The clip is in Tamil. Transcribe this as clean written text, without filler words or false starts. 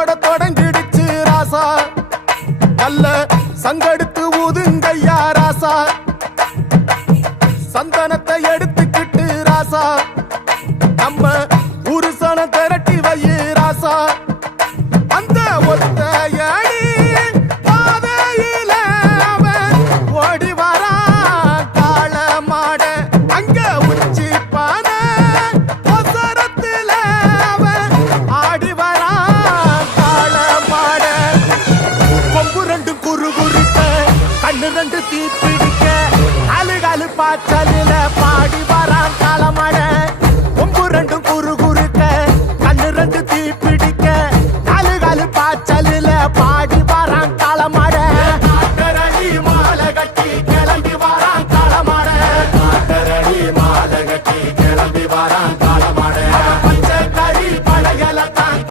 ஓட தொடங்கிடுச்சு ராசா நல்ல சங்கெடுத்து ஊதுங்கய்யா ராசா சந்தனத்தை எடுத்துக்கிட்டு ராசா நம்ம உருசன திரட்டி வையே ராசா அந்த ஒத்தையடி பாதையில அவன் ஓடி வரா காள மாட அங்க உச்சி பானை ஒசரத்துல அவன் ஆடி வரா காள மாட கொம்பு ரெண்டு குறு குறுக்க கண்ணு ரெண்டு தீ பிடிக்க அழுகாலு பாச்சலில